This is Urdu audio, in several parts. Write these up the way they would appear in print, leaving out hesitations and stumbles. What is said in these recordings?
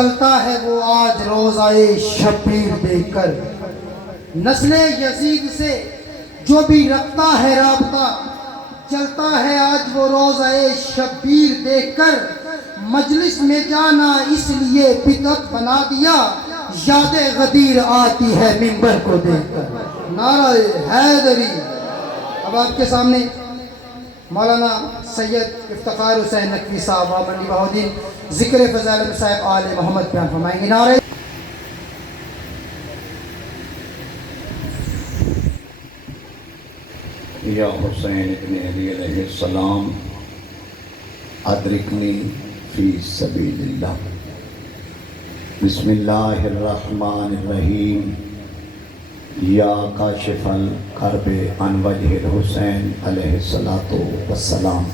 چلتا ہے وہ آج روزائے شبیر دیکھ کر، نسل یزید سے جو بھی رکھتا ہے رابطہ، چلتا ہے آج وہ روزائے شبیر دیکھ کر، مجلس میں جانا اس لیے بدعت بنا دیا، یاد غدیر آتی ہے منبر کو دیکھ کر۔ نعرہ حیدری۔ اب آپ کے سامنے مولانا سید افتخار حسین نقوی صاحب وابندی بہودین ذکر فضائل صاحب آل محمد بیان فرمائیں گے۔ نعرہ یا حسین ابن علی علیہ السلام ادرکنی فی سبیل اللہ۔ بسم اللہ الرحمن الرحیم۔ یا کاشف الکرب عن وجہ الحسین علیہ السلام،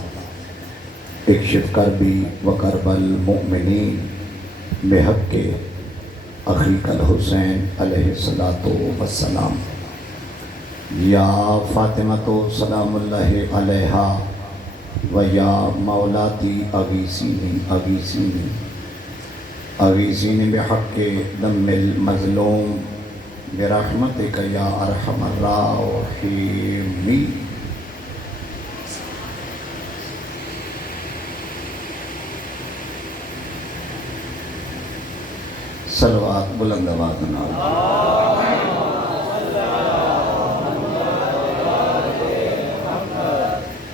اکشف کربی و کرب المؤمنین بحق اخیک الحسین علیہ السلام۔ یا فاطمۃ سلام اللہ علیہا و یا مولاتی اغیثینی اغیثینی اغیثینی بحق دم المظلوم برحمتک یا ارحم الراحمین۔ صلوات بلند آواز نال۔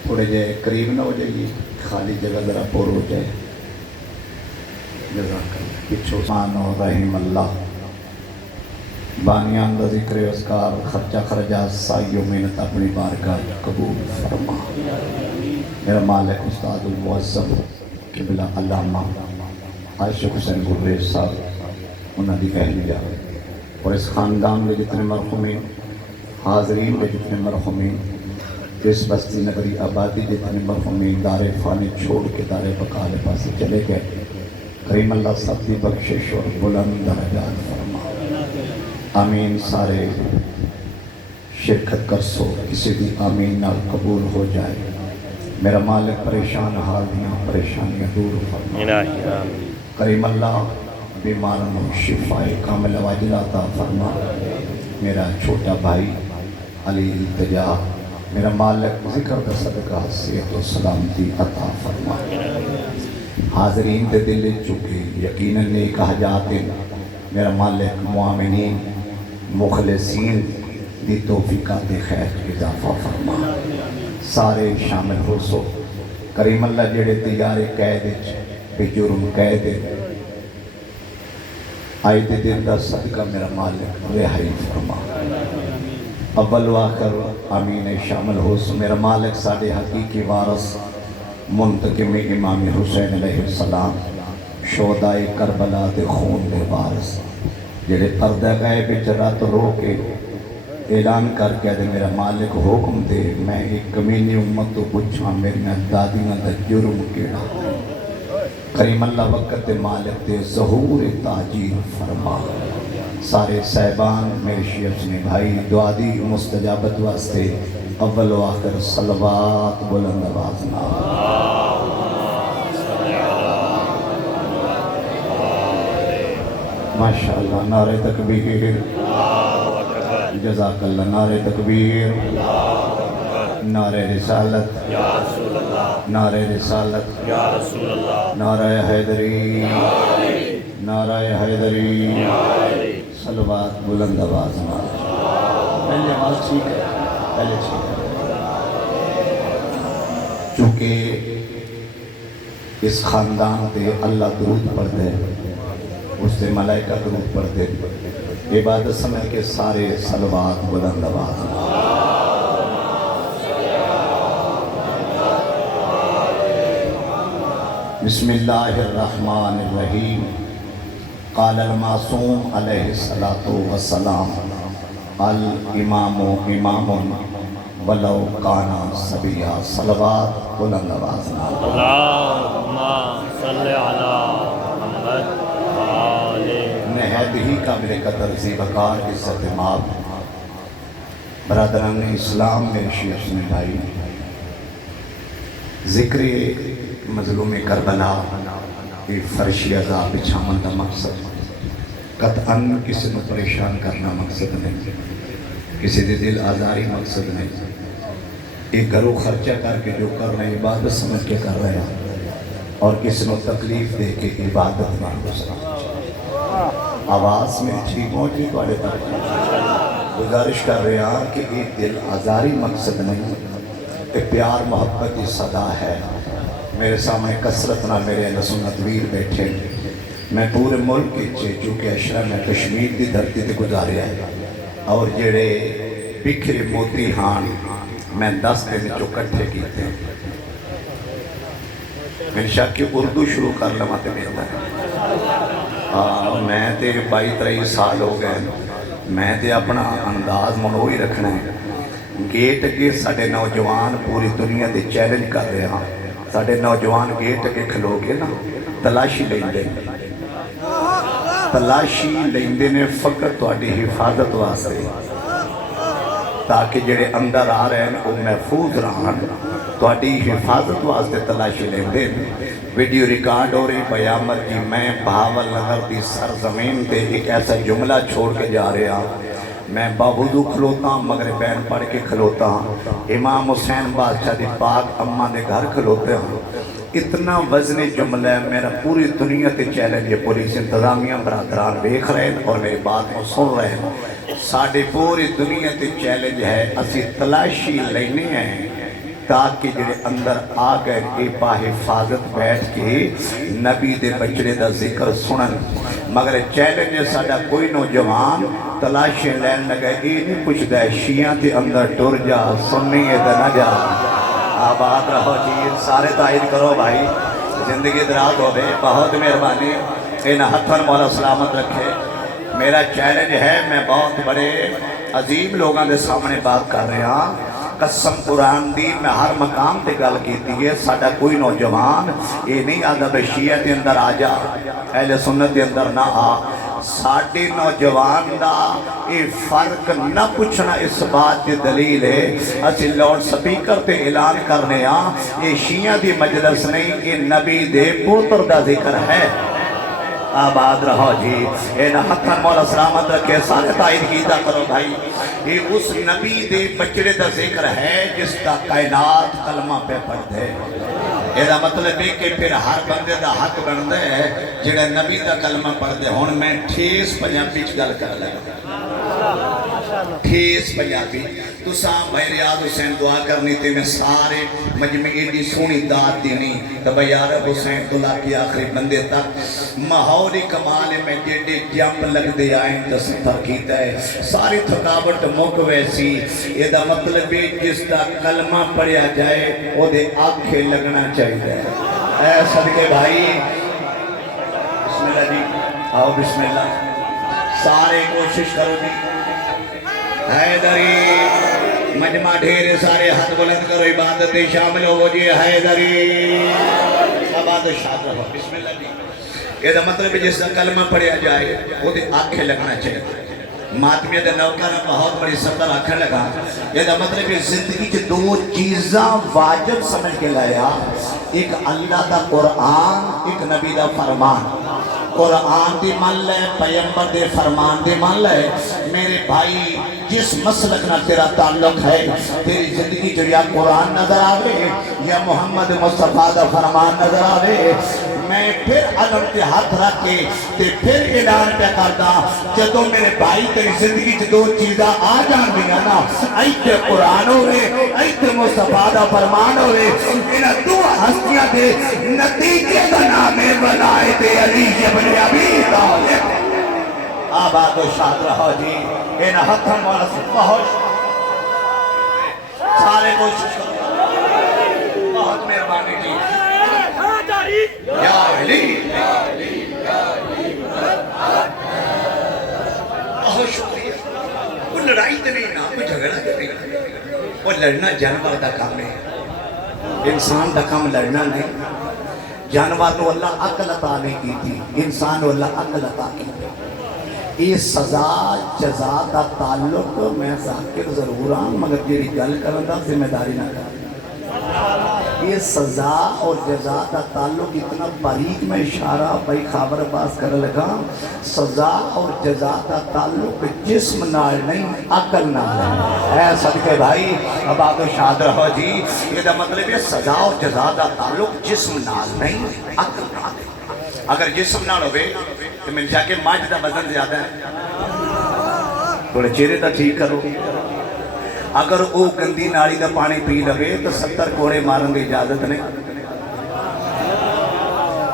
تھوڑے جائے قریب نہ ہو جائے، خالی جگہ ذرا پور ہو جائے۔ جزاک اللہ۔ پچھو سانو رحم اللہ، بانیان دا ذکر اذکار خرچہ خرجات سائی و محنت اپنی بارگاہ قبول فرما۔ میرا مالک استاد المعظم قبلہ علامہ عاشق حسین گریز صاحب انہاں دی اہلیہ اور اس خاندان میں جتنے مرحومین حاضرین میں جتنے مرحومین، اس بستی نگری آبادی جتنے مرحومین دار فانی چھوڑ کے دار بقال پاس چلے گئے، کریم اللہ سب دی بخشش اور بلند درجات فرما۔ آمین۔ سارے شرکت کر سو، کسی بھی آمین نال قبول ہو جائے۔ میرا مالک پریشان حال دیاں پریشانیاں دور فرما۔ کریم اللہ بیماروں کو شفاء کامل واجل عطا فرما۔ میرا چھوٹا بھائی علی التجا، میرا مالک ذکر دا صدقہ صحت و سلامتی عطا فرما۔ حاضرین دے دل چکے یقیناً نیک حاجات، میرا مالک معامنین مخلصین دی توفیقات خیر اضافہ فرما۔ سارے شامل ہو سو، کریم اللہ جڑے تیارے قید بے جرم قید آئی دے دل دا صدقہ میرا مالک رہائی فرما۔ اول و آخر آمین شامل ہو سو، میرا مالک ساڑے حقیقی وارث منتقم امام حسین علیہ السلام، شہدائے کربلا دے خون دے وارث، جڑے پردہ غیب رات رو کے اعلان کر کے دے میرا مالک حکم دے، میں ایک کمینی امت تو پوچھاں میری دادیاں دا جرم کیڑا۔ کریم اللہ وقت مالک دے ظہور تاجیر فرما۔ سارے صاحبان میرے شیخ نے بھائی دعا دی مستجابت واسطے اول و آخر صلوات بلند آواز نال۔ ماشاءاللہ۔ نعرہ تکبیر، جزاک اللہ۔ نعرہ تکبیر، نعرہ رسالت، نعرہ رسالت، نعرہ حیدری، نعرہ حیدری، صلوات بلند آواز نال۔ پہلے آواز ٹھیک ہے، پہلے ٹھیک ہے۔ چونکہ اس خاندان تے اللہ درود پڑھتے ہیں، اس سے ملائکہ درود پڑھتے ہیں، عبادت سمجھ کے سارے صلوات بلند آواز نال۔ بسم اللہ الرحمن الرحیم۔ قال المعصوم علیہ السلام، الامام امام ولو کانا صبیا۔ صلوات بلند آواز نال۔ اللہم صلی علی محمد نہایت ہی قابل قدر زیبکار عزت مآب برادران اسلام میرے شیخ نے بھائی، ذکر مظلوم کربلا یہ فرشی عذاب بچھاون کا مقصد قطعاً کسی کو پریشان کرنا مقصد نہیں، کسی دے دل آزاری مقصد نہیں، ایک گھروں خرچہ کر کے جو کر رہے ہیں عبادت سمجھ کے کر رہے ہیں، اور کسی کو تکلیف دے کے عبادت نہ ہو سکتا۔ آواز میں ٹھیک موجود والے تک گزارش کر رہے ہیں کہ ایک دل آزاری مقصد نہیں، ایک پیار محبت کی صدا ہے۔ میرے سامنے کثرت نہ میرے اہل سنت ویر بیٹھے، میں پورے ملک کے چونکہ اشرا میں کشمیر کی دھرتی تے گزاریا ہے، اور جڑے بکھرے موتی ہان میں 10 دن جو کٹھے کیتے ہیں، میں شاید کہ اردو شروع کر لما تے بہتر ہے۔ میں تے 22-23 سال ہو گئے، میں تے اپنا انداز منو ہی رکھنا ہے۔ گیٹ کے ساڑھے نوجوان پوری دنیا دے چیلنج کر رہے ہیں، ساڑھے نوجوان گیٹ کے کھلو کے نا تلاشی لیندے، تلاشی لیندے نے فقط تواڈی حفاظت واسطے، تاکہ جڑے اندر آ رہے ہیں وہ محفوظ رہن، تواڈی حفاظت واسطے تلاشی لیندے۔ ویڈیو ریکارڈ ہو رہی بیامر جی میں بہاول نگر دی سرزمین تے ایک ایسا جملہ چھوڑ کے جا رہے ہیں، میں باوضو کھلوتا ہوں، مغربین پڑھ کے کھلوتا ہوں، امام حسین بادشاہ دی پاک اماں دے گھر کھلوتے ہوں۔ اتنا وزن جملہ ہے، میرا پوری دنیا تے چیلنج ہے، پولیس انتظامیہ برادران دیکھ رہے ہیں اور میری بات کو سن رہے ہیں۔ ساڑھے پوری دنیا تے چیلنج ہے، اسی تلاشی لینے ہیں تاکہ جڑے اندر آ گئے اے با حفاظت بیٹھ کے نبی دے بچڑے دا ذکر سنن، مگر چیلنج ساڑھا کوئی نوجوان تلاشی لین لگے، اے نہیں پوچھ دے شیعہ تے اندر ٹر جا، سنی ادھر نہ جا۔ آباد رہو جی، سارے تائید کرو بھائی، زندگی درات ہو گئے، بہت مہربانی، ان ہتھن مولا سلامت رکھے۔ میرا چیلنج ہے، میں بہت بڑے عظیم لوگاں دے سامنے بات کر رہے ہیں، قسم قرآن دی میں ہر مقام تے گل کیتی ہے، ساڑھا کوئی نوجوان یہ نہیں آدھا بے شیعہ دے اندر آ جا، اہل سنت دے اندر نہ آ۔ ساڑھے نوجوان دا یہ فرق نہ پوچھنا اس بات کی دلیل ہے، اسی لاؤڈ سپیکر تے اعلان کرنے ہاں، یہ شیعہ دی مجلس نہیں، یہ نبی دے پوتر دا ذکر ہے۔ آباد رہو جی، اے ہتھن مولا سلامت رکھے، سارے تائید کیتا کرو بھائی۔ یہ اس نبی دے بچڑے دا ذکر ہے جس کا کائنات کلمہ پہ پڑھ دے۔ یہ مطلب ہے کہ پھر ہر بندے دا حق بن دے جڑا نبی دا کلمہ پڑھ دے۔ ہون میں ٹھیس پنجابی گل کر لگا، ٹھیس پنجابی تو سام بھائی ریاض حسین دعا کرنی تے میں سارے مجمعی دی سونی داد دینی تب یارب حسین دلہ کی آخری بندے تک ماحولی کمال میں جیڑے جمپ لگ دے آئیں تصفہ کیتا ہے، ساری تھکاوٹ موک ویسی۔ یہ دا مطلب ہے جس دا کلمہ پڑھیا جائے وہ دے آنکھیں لگنا چاہیے۔ اے صدقے بھائی، بسم اللہ جی، آؤ بسم اللہ، سارے کوشش کرو جی۔ حیدری مجمع ڈھیرے سارے ہاتھ بلند کرو، عبادت شامل ہو جی۔ حیدری عبادت شاد رہو، بسم اللہ جی۔ یہ دا مطلب ہے جس دا کلمہ پڑھیا جائے وہ دے آنکھیں لگنا چاہیے۔ ماتمیہ دے نوکر بہت بڑی سطر آنکھیں لگا۔ یہ دا مطلب ہے زندگی کے دو چیزاں واجب سمجھ کے لایا، ایک اللہ دا قرآن، ایک نبی دا فرمان۔ قرآن دی مان لے، پیمبر دے فرمان دے مان لے۔ میرے بھائی جس مسلک نہ تیرا تعلق ہے، تیری زندگی جو یا قرآن نظر آوے یا محمد مصطفیٰ دا فرمان نظر آوے، میں پھر علم کے ہاتھ رکھ کے تے پھر اعلان پہ کردا، جدو میرے بھائی تیری زندگی جو دو چیزاں آ جان دیا نا، ایتے قرآن ہو رہے، ایتے مصطفیٰ دا فرمان ہو رہے، انہاں دو ہستیاں دے نتیجے دا نام ہے ولایت علی ابن ابی طالب۔ آباد و شاد رہو جی، انہاں ہتھن والا سے بہت سارے کوشش کرو، بہت مہربانی جی۔ یا علی بہت شکریہ۔ وہ لڑائی تو نہیں نا، کوئی جھگڑا تو نہیں، وہ لڑنا جانور دا کام ہے، انسان دا کام لڑنا نہیں۔ جانور نو اللہ عقل عطا نہیں کی تھی، انسان نو اللہ عقل عطا کی تھی۔ یہ سزا جزا دا تعلق میں ذاکر ضرور ہاں، مگر تیری گل کرن دا ذمہ داری نہ کر۔ یہ سزا اور جزا کا تعلق اتنا باریک میں اشارہ بھائی خبر باز کر لگا سزا اور جزا کا تعلق جسم نال نہیں عقل نال ہے اے صدقے بھائی آباد و شاد رہو جی یہ دا مطلب ہے سزا اور جزا کا تعلق جسم نال نہیں عقل نال ہے اگر جسم نال ہوئے تو میں جا کے ماج دا وزن زیادہ ہے تھوڑے چہرے تا ٹھیک کرو اگر وہ گندی نالی دا پانی پی لگے تو 70 کوڑے مارن دی اجازت نہیں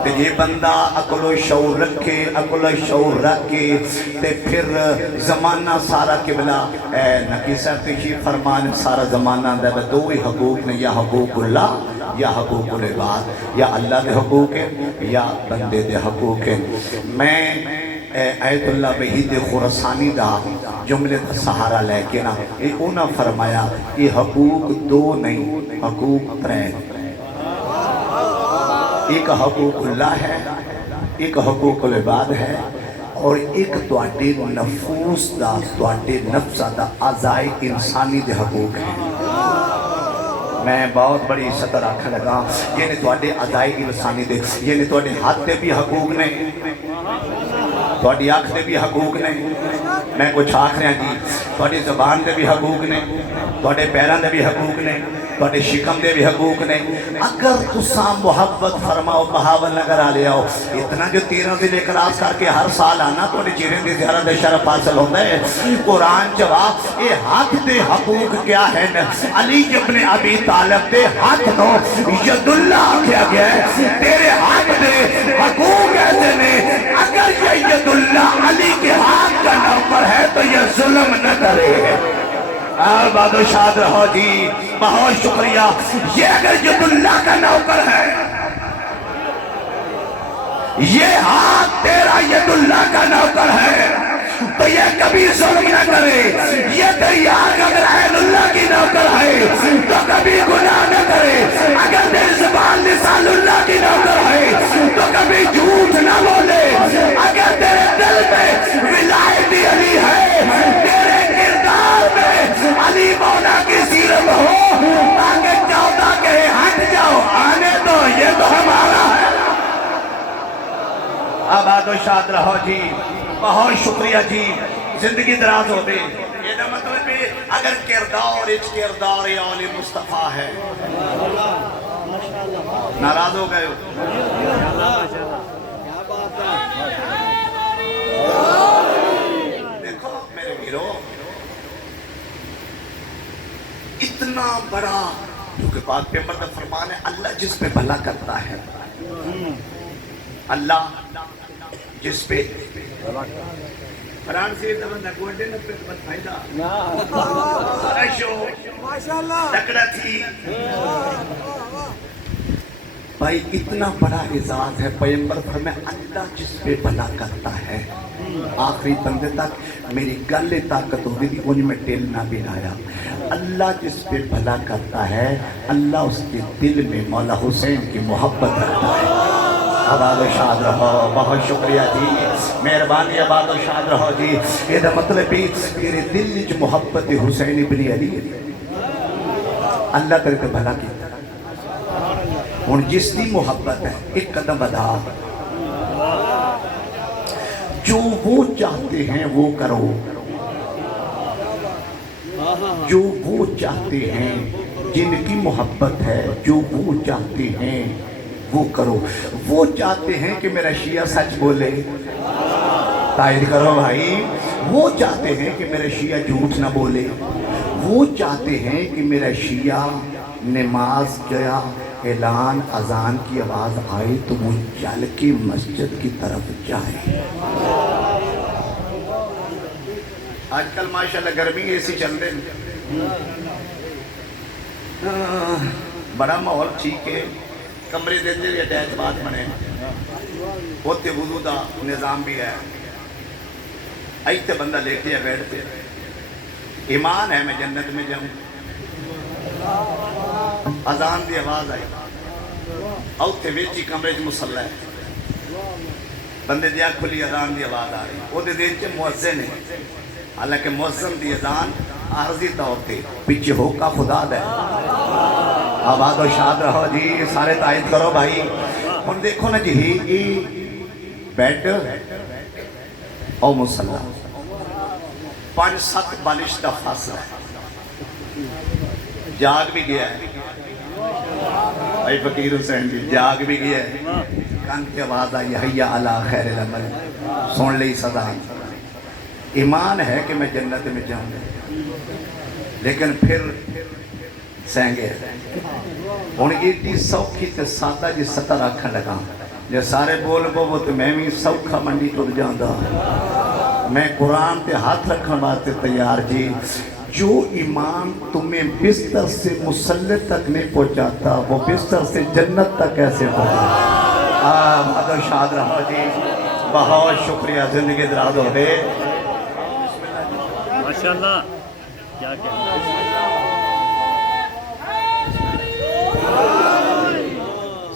تے یہ بندہ عقل و شعور رکھے عقل و شعور رکھے تے پھر زمانہ سارا قبلہ اے نبی صاحب تشریف فرمان سارا زمانہ دے دو ہی حقوق نے یا حقوق اللہ یا حقوق العباد یا اللہ دے حقوق ہیں یا بندے دے حقوق ہیں میں آیت اللہ وحید خراسانی دا جملے دا سہارا لے کے نا انہاں فرمایا کہ حقوق دو نہیں حقوق ترین ایک حقوق اللہ ہے ایک حقوق العباد ہے اور ایک تواڈے نفوس دا تواڈے نفسہ دا اعضائے انسانی دے حقوق ہیں میں بہت بڑی عزت رکھنے لگا یہ تواڈے اعضائے انسانی دے یہ تواڈے ہاتھ دے بھی حقوق نے تواڈی آنکھ دے بھی حقوق نے میں کچھ آکھ رہا جی تواڈی زبان دے بھی حقوق نے تواڈے پیراں دے بھی حقوق نے تواڈے شکم دے بھی حقوق نے اگر تساں محبت فرماؤ بہاول نگر آ لے آؤ اتنا جو 13 ذی الحجہ کر کے ہر سال آنا تواڈے چہرے دی زیارت شرف حاصل ہوتا ہے قرآن جواب اے ہاتھ دے حقوق کیا ہے علی ابن ابی طالب دے ہاتھ نو ید اللہ کیا گیا ہے تیرے ہاتھ دے حقوق ایسے نے اگر یہ ید اللہ علی کے ہاتھ کا نوکر ہے تو یہ ظلم نہ کرے آباد و شاد رہو جی بہت شکریہ یہ اگر ید اللہ کا نوکر ہے یہ ہاتھ تیرا ید اللہ کا نوکر ہے تو یہ کبھی ظلم نہ کرے یہ تیری آنکھ اگر اہل اللہ کی نوکر ہے تو کبھی گناہ نہ کرے اگر تیری زبان لسان اللہ کی نوکر ہے تو کبھی جھوٹ نہ بولے اگر تیرے دل میں ولایت علی ہے تیرے کردار میں علی مولا کی سیرت ہو تاکہ 14 کہے ہٹ جاؤ آنے دو یہ تو ہمارا ہے آباد و شاد رہو جی بہت شکریہ جی زندگی دراز ہو دے یہ دا مطلب ہے اگر کردار اچ کردار اولی مصطفیٰ ہے ناراض ہو گئے دیکھو میرے گھرو اتنا بڑا کیونکہ بات پیمبر کا فرمان ہے اللہ جس پہ بھلا کرتا ہے اللہ جس پہ فرانسی بندہ گوڑے نہ پہ بہت فائدہ تکڑا تھی بھائی اتنا بڑا اعزاز ہے پیغمبر فرمایا اللہ جس پہ بھلا کرتا ہے آخری بندے تک میری گلے طاقت ہوگی تھی انہیں میں ٹیل نہ بھی آیا اللہ جس پہ بھلا کرتا ہے اللہ اس کے دل میں مولا حسین کی محبت رکھتا ہے آباد و شاد رہو بہت شکریہ جی مہربانی آباد و شاد رہو جی یہ دا مطلب بھی تیرے دل وچ محبت حسین ابن علی اللہ تیرے تے بھلا کیتا ہن جس دی محبت ہے ایک قدم بڑھا جو وہ چاہتے ہیں وہ کرو جو وہ چاہتے ہیں جن کی محبت ہے جو وہ چاہتے ہیں وہ کرو وہ چاہتے ہیں کہ میرا شیعہ سچ بولے تائید کرو بھائی وہ چاہتے ہیں کہ میرا شیعہ جھوٹ نہ بولے وہ چاہتے ہیں کہ میرا شیعہ نماز کیا اعلان اذان کی آواز آئے تو وہ چل کے مسجد کی طرف جائے آج کل ماشاءاللہ گرمی ایسی چل رہے بڑا ماحول ٹھیک ہے کمرے دیتے بھی اٹیچ بات بنے ہوتے وضو دا نظام بھی ہے ایتے بندہ لیتے یا بیٹھتے ایمان ہے میں جنت میں جاؤں اذان دی آواز آئی اوتے ویچی کمرے جو مسلح ہے بندے دیا کھلی اذان دی آواز آ رہی وہ دے دین چے مؤذن ہے حالانکہ مؤذن دی اذان عارضی طور پہ پیچھے ہو کا خدا دے آباد و شاد رہو جی، سارے تائید کرو بھائی. ہن دیکھو نا جی، یہ بیڈ اور مصلی 5-7 بالش کا فاصلہ ہے. جاگ بھی گیا ہے بھائی فقیر حسین جی، جاگ بھی گیا ہے. کان کی آواز آئی حیا علی خیر العمل، سن لی صدا. ایمان ہے کہ میں جنت میں جاؤں گا، لیکن پھر سینگے ہوں ایڈی سوکھی تے سادہ جی سطر آکھن لگا جے سارے بول بو تو میں بھی سوکھا منڈی ٹر جاندہ. میں قرآن تے ہاتھ رکھن واسطے تیار جی. جو ایمان تمہیں بستر سے مصلی تک نہیں پہنچاتا، وہ بستر سے جنت تک کیسے پہنچاتا؟ مدد شاد رہو جی، بہت شکریہ، زندگی دراز ہو دے. ماشاءاللہ کیا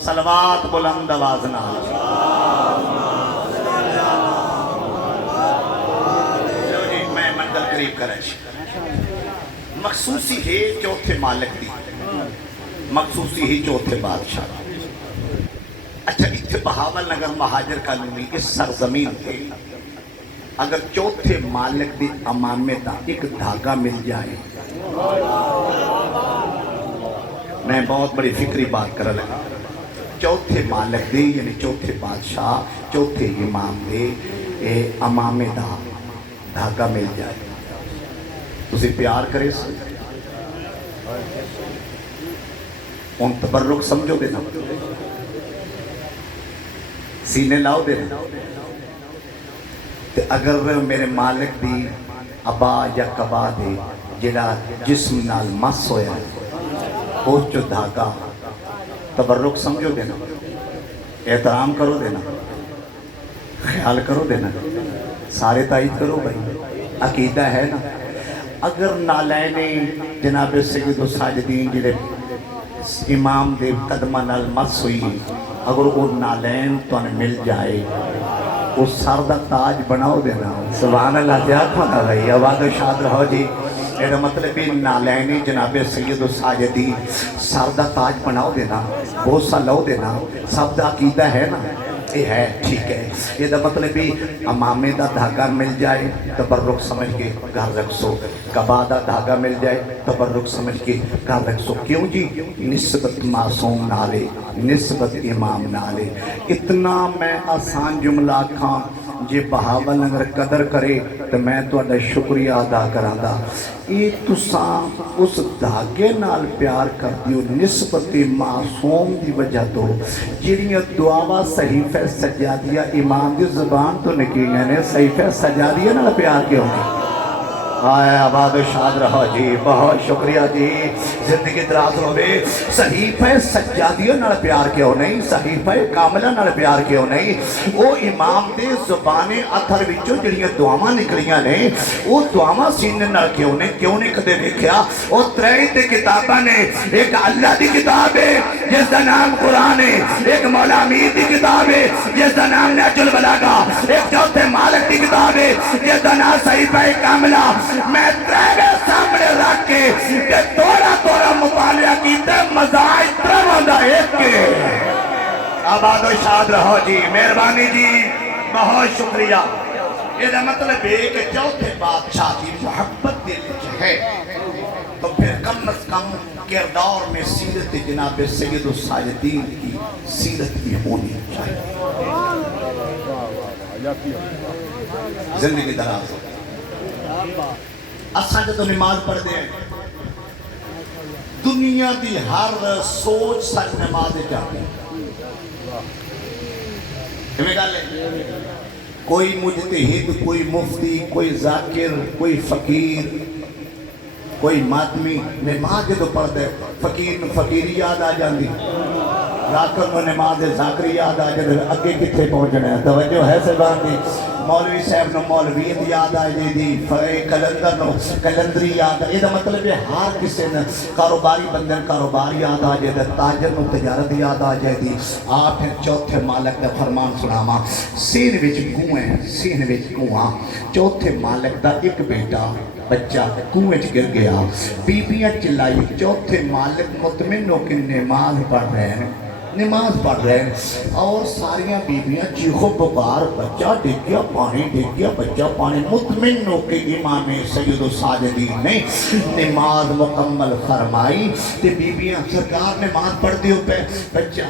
صلوات بلند آواز نال. جی میں منزل قریب کریں. مخصوصی ہے چوتھے مالک دی، مخصوصی ہی چوتھے بادشاہ. اچھا اتھے بہاول نگر مہاجر کالونی اس سرزمین پہ اگر چوتھے مالک دی امامے دا ایک دھاگا مل جائے، میں بہت بڑی فکری بات کر لگا. چوتھے مالک دی یعنی چوتھے بادشاہ، چوتھے امام دے امامے دا دھاگا مل جائے، اسے پیار کرے سے ان تبرک سمجھو دینا، سینے لاؤ دینا. اگر میرے مالک دی ابا یا کبا دے جڑا جسم نال مس ہویا اس جو دھاگا تبرک سمجھو دینا، احترام کرو دینا، خیال کرو دینا، سارے تائید کرو بھائی. عقیدہ ہے نا. اگر نالین جناب سید الساجدین جڑے امام دے قدمہ نال مس ہوئی، اگر وہ نالین تو مل جائے اس سر دا تاج بناؤ دینا. سبحان اللہ کیا کھانا بھائی، آباد و شاد رہو جی. یہ مطلب بھی نالینی جناب سید الساجدین سر دا تاج بناؤ دینا، بوسہ لو دینا. سب دا عقیدہ ہے نا، یہ ہے ٹھیک ہے. یہ مطلب بھی امامے دا دھاگا مل جائے تبرک سمجھ کے گھر رکھ سو، کبا دا دھاگا مل جائے تبرک سمجھ کے گھر رکھ سو. کیوں جی؟ نسبت معصوم نالے، نسبت امام نالے. اتنا میں آسان جملہ کھاں جے بہاول نگر قدر کرے تو میں تو اڈا شکریہ ادا کراندا. یہ تساں اس دھاگے نال پیار کر دیو نسبت معصوم دی وجہ تو جڑیاں دعاواں صحیفہ سجادیہ امام دی زبان تو نکلیاں نے، صحیفہ سجادیہ نال پیار کیوں نہیں؟ آئے آباد و شاد رہو جی، بہت شکریہ جی، زندگی دراز ہوئے. صحیفہ سجادیہ نال پیار کیوں نہیں؟ صحیفہ کاملہ نال پیار کیوں نہیں؟ وہ امام دے زبان اتھر وچوں جڑیاں دعاواں نکلیاں نے، وہ دعاواں سینے نال کیوں نہیں کدے دیکھیا؟ وہ ترے تے کتاباں نے، ایک اللہ دی کتاب ہے جس دا نام قرآن ہے، ایک مولا امین دی کتاب ہے جس دا نام نہج البلاغہ، ایک چوتھے مالک دی کتاب ہے جس دا نام صحیفہ کاملہ. میں تیرے سامنے رکھ کے کہ تورا مطالعہ کیتے مزاج ترمندہ ایک کے. آباد و شاد رہو جی، مہربانی جی، بہت شکریہ. یہ مطلب ہے کہ چوتھے بادشاہ کی محبت دل ہے تو پھر کم از کم کردار میں سیرت جناب سید الساجدین کی سیرت بھی ہونی چاہیے. زندگی دراز اساں جدو نماز پڑھ دے دنیا دی ہر سوچ سچ نماز جاتی. ہمیں گا لے کوئی مجتہد، کوئی مفتی، کوئی ذاکر، کوئی فقیر، کوئی ماتمی نماز جدو پڑھ دے فقیر فقیری یاد آ جاندی، ذاکر نماز ذاکری یاد آ جاندی. اگے کتھے پہنچنا ہے؟ توجہ ہے سبحان دی. مولوی صاحب نو مولویت یاد آ جائے دی کلندر نو کلندری یاد آ، یہ دا مطلب ہے ہر کسی نے کاروباری بندے کاروبار یاد آ جائے دی، تاجر نو تجارت یاد آ جائے دی۔ آپ پھر چوتھے مالک دا فرمان سناواں، سین وچ کنویں، سین وچ کنواں، چوتھے مالک دا ایک بیٹا بچہ کنویں گر گیا، بیبیاں چلائی، چوتھے مالک مطمئن ہو کے نماز پڑھ رہے ہیں، نماز پڑھ رہے ہیں، اور ساریاں بیبیاں چیخو پکار، بچہ ڈگ گیا پانی، ڈگ گیا بچہ پانی، مطمئن ہو کے امام سید الساجدین نے نماز مکمل فرمائی۔ تے بیبیاں سرکار نماز پڑھ دیو پہ بچہ،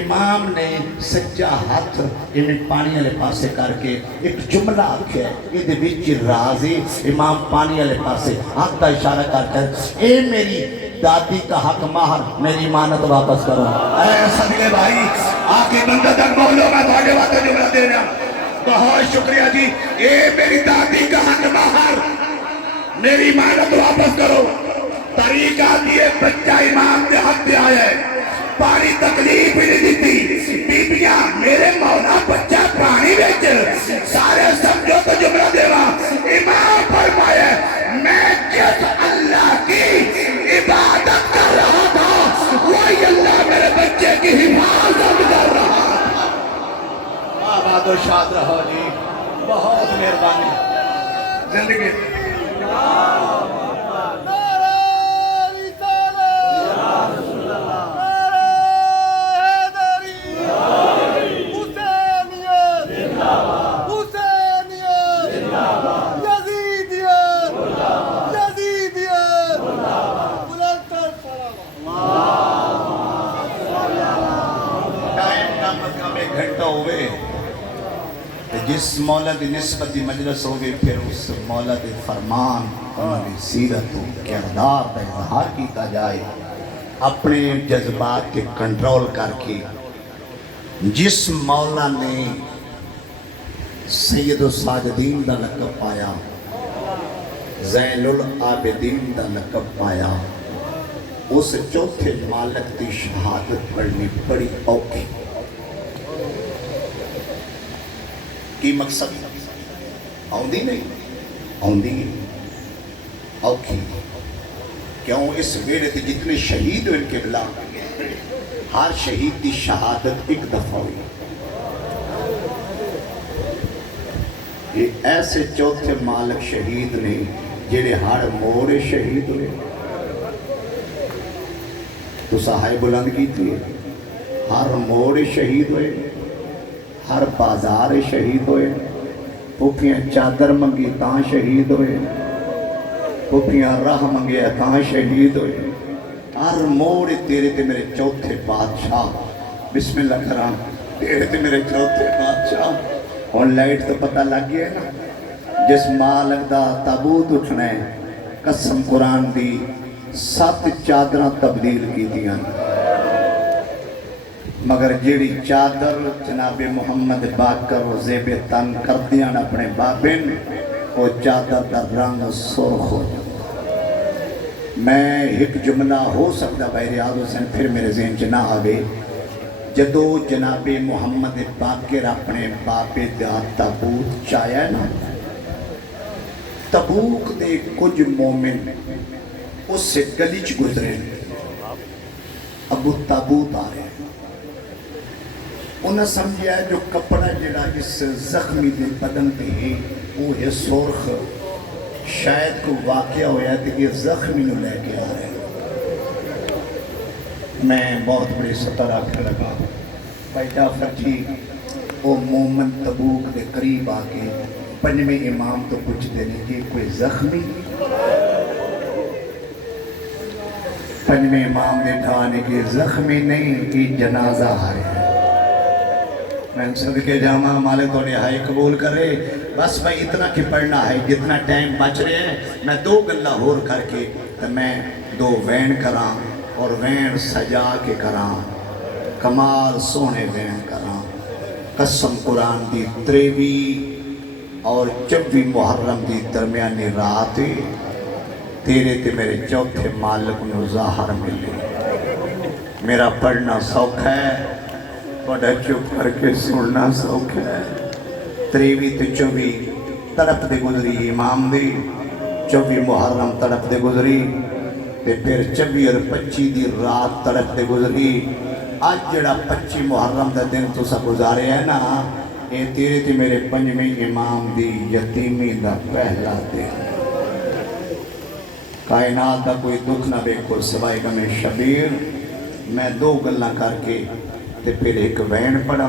امام نے سجا ہاتھ انہیں پانی والے پاسے کر کے ایک جملہ آکھیا ہے، یہ دے وچ رازی امام پانی والے پاسے ہاتھ کا اشارہ کر کر، اے میری دادی کا حق مہر میری امانت واپس کرو۔ اے صدقے بھائی آکے بندہ تک بولو، میں بھاڑے واتے جملہ دینا، بہت شکریہ جی، اے میری دادی کا حق مہر میری امانت واپس کرو۔ طریقہ دیئے بچہ امام دے حق دے آیا ہے، پانی تکلیف ہی نہیں دیتی، بیبیاں میرے مولا بچہ پانی بیچ، سارے سمجھو تو جملہ دیوا، امام فرمایا میں جس اللہ کی عبادت کر رہا تھا وہی اللہ میرے بچے کی حفاظت کر رہا تھا۔ آباد و شاد رہو جی، بہت مہربانی زندگی جس مولا دی نسبت دی مجلس ہوگی پھر اس مولا دی فرمان انہوں نے سیرت و کردار دا اظہار کیتا جائے، اپنے جذبات کے کنٹرول کر کے۔ جس مولا نے سید الساجدین دا لقب پایا، زین العابدین دا لقب پایا، اس چوتھے مالک دی شہادت پڑھنی بڑی اوکھی۔ کی مقصد آؤندی نہیں، آؤندی اوکھی، کیوں اس ویڑے تھے جتنے شہید ہوئے ان کے بلا، ہر شہید دی شہادت ایک دفعہ ہوئی۔ یہ ایسے چوتھے مالک شہید نے جنہیں ہر موڑے شہید ہوئے، تو سہائے بلند کی تھی، ہر موڑے شہید ہوئے، ہر بازار شہید ہوئے، پھوپیاں چادر منگی تاں شہید ہوئے، پھوپیاں راہ منگے تاں شہید ہوئے، ہر موڑ تیرے تے میرے چوتھے بادشاہ، بسم اللہ کرام، تیرے تے میرے چوتھے بادشاہ۔ اور لائٹ تو پتہ لگ گیا نا، جس مالک دا تابوت اٹھنا ہے، قسم قرآن دی 7 چادرہ تبدیل کی دیاں، مگر جیڑی چادر جناب محمد باقر و زیب تن کر دیاں اپنے بابن، وہ چادر دا رنگ سرخ ہو جائے۔ میں ایک جملہ ہو سکتا بھائی ریاض حسین پھر میرے ذہن چ نہ آوے، جدو جناب محمد باقر اپنے باپے دا تابوت چایا ہے نا، تبوک دے کچھ مومن اس سے گلیچ گزرے، ابو تابوت آ رہے ہیں، انہیں سمجھیا ہے جو کپڑا جڑا اس زخمی دے بدن پہ ہے وہ ہے سرخ، شاید کو واقعہ ہویا ہے کہ یہ زخمی نو لے کے آ رہے ہیں۔ میں بہت بڑی سطر آکھر لگا، بھائی جعفر جی وہ مومن تبوک دے قریب آگے پنجویں امام تو کچھ دینے یہ کوئی زخمی، پنجویں امام نے ٹھانے کی زخمی نہیں کی جنازہ ہے۔ میں صدقے جامعہ مالک تو نہائی قبول کرے، بس میں اتنا کی پڑھنا ہے جتنا ٹائم بچ رہے ہیں، میں 2 گلہ ہور کر کے تو میں 2 وین کران اور وین سجا کے کران، کمال سونے وین کران۔ قسم قرآن دی 23 اور 24 محرم دی درمیانی رات تیرے تے میرے چوتھے مالک نو ظاہر ملے۔ میرا پڑھنا سوکھ ہے، بڑا چپ کر کے سننا سوکھ ہے، 23 ਤੇ 24 ਤੜਪਦੇ ਗੁਜ਼ਰੀ ਇਮਾਮ ਦੀ 24 ਮੁਹਰਮ ਤੜਪਦੇ ਗੁਜ਼ਰੀ ਤੇ ਫਿਰ 24 ਔਰ 25 ਦੀ ਰਾਤ ਤੜਪਦੇ ਗੁਜ਼ਰੀ ਅੱਜ ਜਿਹੜਾ 25 ਮੁਹਰਮ ਦਾ ਦਿਨ ਤੁਸੀਂ ਗੁਜ਼ਾਰਿਆ ਹੈ ਨਾ ਇਹ ਤੇਰੇ ਤੇ ਮੇਰੇ ਪੰਜਵੇਂ ਇਮਾਮ ਦੀ ਯਤੀਮੀ ਦਾ ਪਹਿਲਾ ਦਿਨ ਕਾਇਨਾਤ ਦਾ ਕੋਈ ਦੁੱਖ ਨਾ ਵੇਖੋ ਸਵਾਏ ਗਮੇ ਸ਼ਬੀਰ ਮੈਂ ਦੋ ਗੱਲਾਂ ਕਰਕੇ ਤੇ ਫਿਰ ਇੱਕ ਵੈਣ ਪੜਾਂ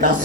10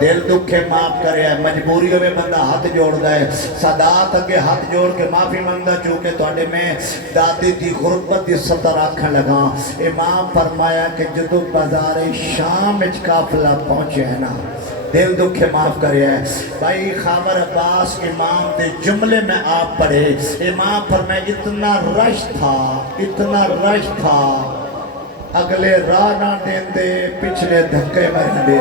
دل دکھے معاف کرے ہے مجبوریوں میں بندہ ہاتھ جوڑ دائے صدات اگے ہاتھ جوڑ کے معافی مانگدا چونکہ تواڈے میں دادی دی غربت دی سطر آکھن لگا امام فرمایا کہ جدو بازار شام وچ قافلہ پہنچے ہے نا دل دکھے معاف کرے ہے بھائی خاور عباس امام دے جملے میں آپ پڑھے امام فرمایا اتنا رش تھا اگلے راہ نہ دیندے پچھلے دھکے مر دے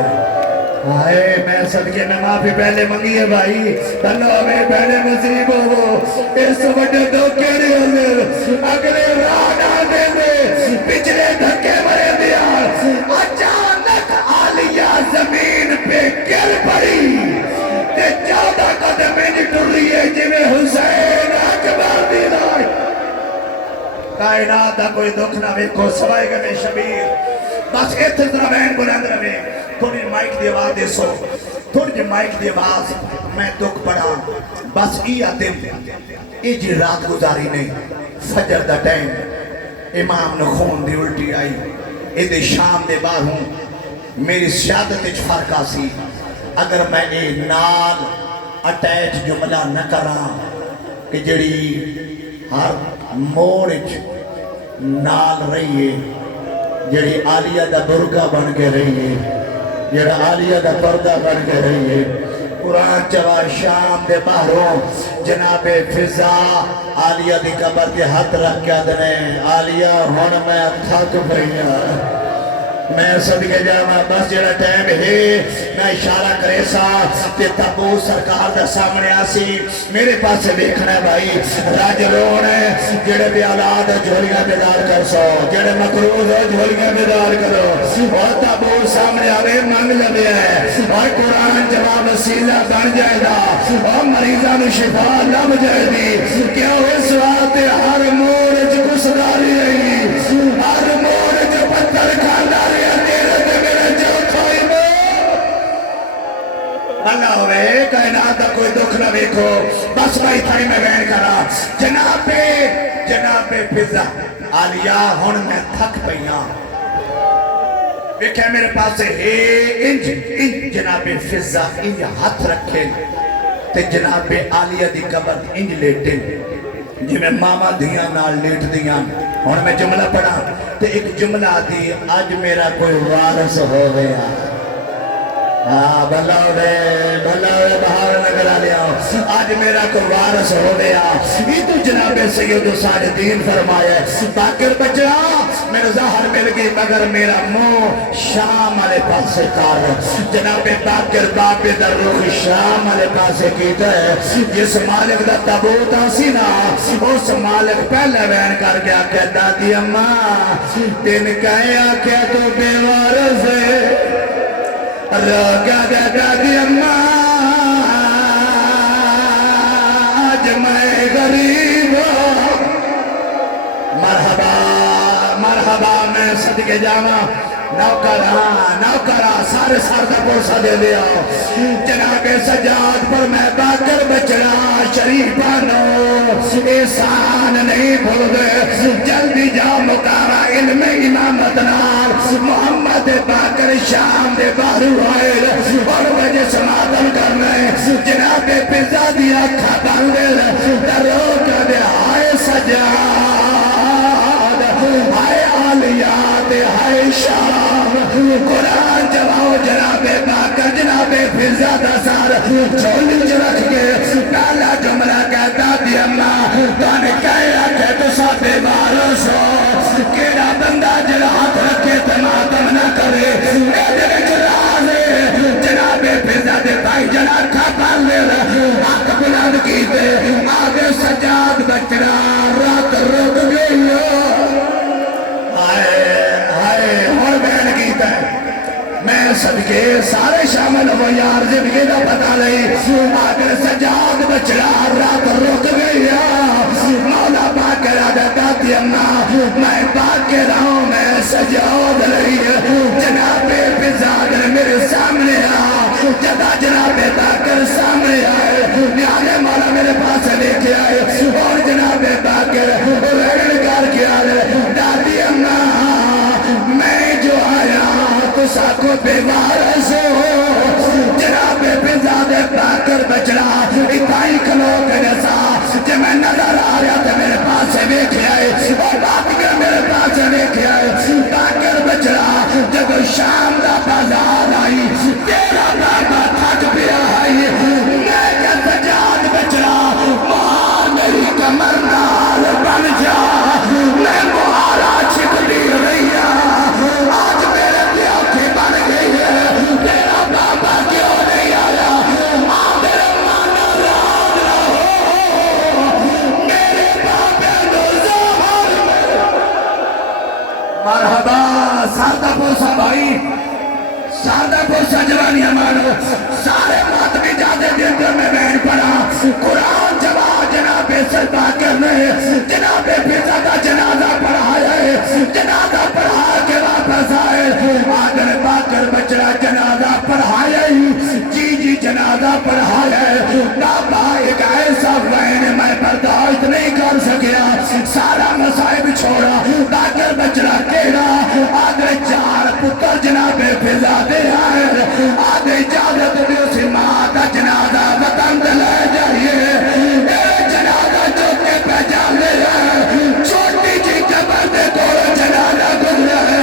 آئے میں صدقے میں معافی پہلے منگی ہے بھائی اللہ میں پہلے مصیب ہو اس وڈے دھکے نہیں ہوندے اگلے راہ نہ دیندے پچھلے دھکے مر دیا اچانک عالیہ زمین پہ گر پڑی تے 14 قدم ٹر رہی ہے جویں حسین اکبر دی لائے کائنات دا کوئی دکھ نہ ویکھو سوائے گئے شبیر بس اتنا بین بلند رہے تھوڑی مائک دی آواز دے سو تھوڑی جی مائک دی آواز میں دکھ پڑا بس دن جی رات گزاری نہیں فجر دا ٹائم امام نے خون دی الٹی آئی ایدے شام دے باہر ہوں میری سیادت اچھ فرقہ سی اگر میں نال اٹیچ جملہ نہ کراں کہ جڑی ہر موڑ نال رہی ہے جڑی عالیہ دا برگا بن کے رہی ہے جڑا عالیہ دا پردہ بن کے رہی ہے قرآن چوا شام دے باہروں جناب فضا عالیہ دی قبر کے ہاتھ رکھ کے دنے عالیہ ہون میں تھک پہیا میں صدقے جاما بس جڑا ٹائم ہے میں اشارہ کرے سا تے تبو سرکار دا سامنے آسی میرے پاس سے دیکھنا ہے بھائی راج رون ہے جڑے بھی اولاد جھولیاں بیدار کر سو جڑے مقروض ہو جھولیاں بیدار کرو اور تبو سامنے آوے مانگ لبے ہے اور قرآن جواب وسیلہ بن جائے گا اور مریضان شفا لب جائے دی کیا اس وقت ہر مورج گسداری رہی ہر مورج پتھر کھانداری اللہ ہوئے کائنات دا کوئی دکھ نہ ویکھو بس بھائی تھائی میں بین کرا جناب فضا عالیہ ہون میں تھک پئیاں ویکھے میرے پاس سے انج جناب فضا انج ہاتھ رکھے تے جناب عالیہ دی قبر انج لیٹے جی میں ماما دیاں نال لیٹ دیاں ہون میں جملہ پڑھا تے ایک جملہ دی آج میرا کوئی وارث ہو گیا بھلاوے بہار نگر آلیا آج میرا کو وارث ہو گیا یہ تو جناب سید و ساجدین فرمایا باکر بچہ میرے ظاہر مل گئی مگر میرا منہ شام والے پاس سے کار جناب باکر باپ در روح شام والے پاس سے کیتا ہے جس مالک دا تابوت آسی نا اس مالک پہلے بین کر گیا کہ دادی اماں دن کہیا کہ تو بے وارث ہے روکا دادی اماں آج میں غریب ہوں مرحبا میں صدقے جاما نوکرہ سارے ساردہ پورسا دے دیا جناب سجاد پر میں باکر بچنا شریفانو احسان نہیں بھول دے جلدی جا مقامہ علم امامت نال محمد باکر شام دے بارو آئے اور وجہ سمادن کرنے جناب پیزا دیا کھا باندے دروک دے آئے سجاد آئے آلیات آئے شام قرآن جواؤ جناب باکر جناب فضا دا سار چھولی رکھ کے پہلا جملہ کہتا دی اللہ تو نے کہا کہ تو ساتھ وارث ہو کیڑا بندہ جڑا ہاتھ رکھے تماتم نہ کرے میرے جلالے جناب فضا دے بھائی جنا کھا پال لے آنکھ بلند کی دے آگے سجاد بچنا رات رک گئی میں صدقے سارے شامل ہو یار زندگی دا پتا نہیں آگر سجاد بچڑا رات رک گئی مولا پاک رادا داتی اماں میں پاک کے رہوں میں سجاد رہی جناب فضا میرے سامنے جدا جناب باکر سامنے آئے نیانے مولا میرے پاس لے کے آئے اور جناب باکر ریڑ کر کے آئے داتی اماں میں جو آیا تو ساکو بے وارث ہو جوانی مانو سارے ماتمی جاتے دن میں بیٹھ پڑا قرآن جواب جناب سلطہ کرنے جناب فضا کا جنازہ پڑھایا ہے جنازہ پڑھا کے واپس آئے آدھر باکر بچڑا جنازہ پڑھایا جی جنازہ پڑھایا ہے بابا ایک ایسا وین میں برداشت نہیں کر سکیا سارا مسائب چھوڑا باکر بچڑا تیرا آدھر چار پتر جناب فضا دے آئے آدھر اجازت بھی اسی ماں کا جنازہ وطن دلے جائیے جنازہ جو کے پہچان لے جائے چھوٹی جی قبر دے کوڑا جنازہ گزرا ہے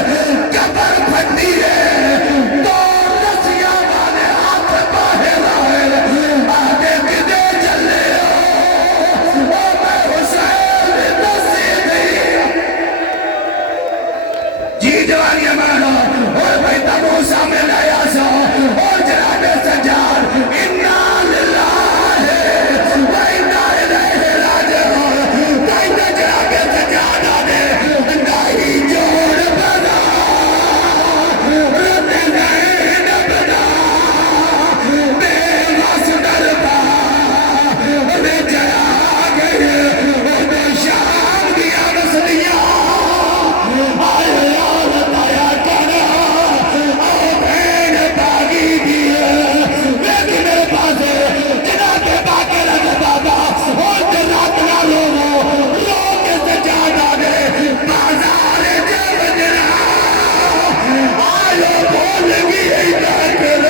قبر پھٹی ہے دو رسیاں والے ہاتھ باہر آئے آدھے کدے چلے ہو میں حسین نصیب جی جوانی مانو اور بھائی تبو سامنے لایا سو اور جناب سجاد انا للہ و انا الیہ راجعون کہیں جناب سجاد آدھے نہیں جوڑ بنا رت نین بنا بے واسدر با بے جلا گئے بے شام دیا رسلیاں آئے آیا کرا آؤ بین باغی دیئے لیکن میرے پاس جناب باقر بابا اور جنات نہ رو کے سجاد آگے بازار جب جنا آئے بول گئی باقر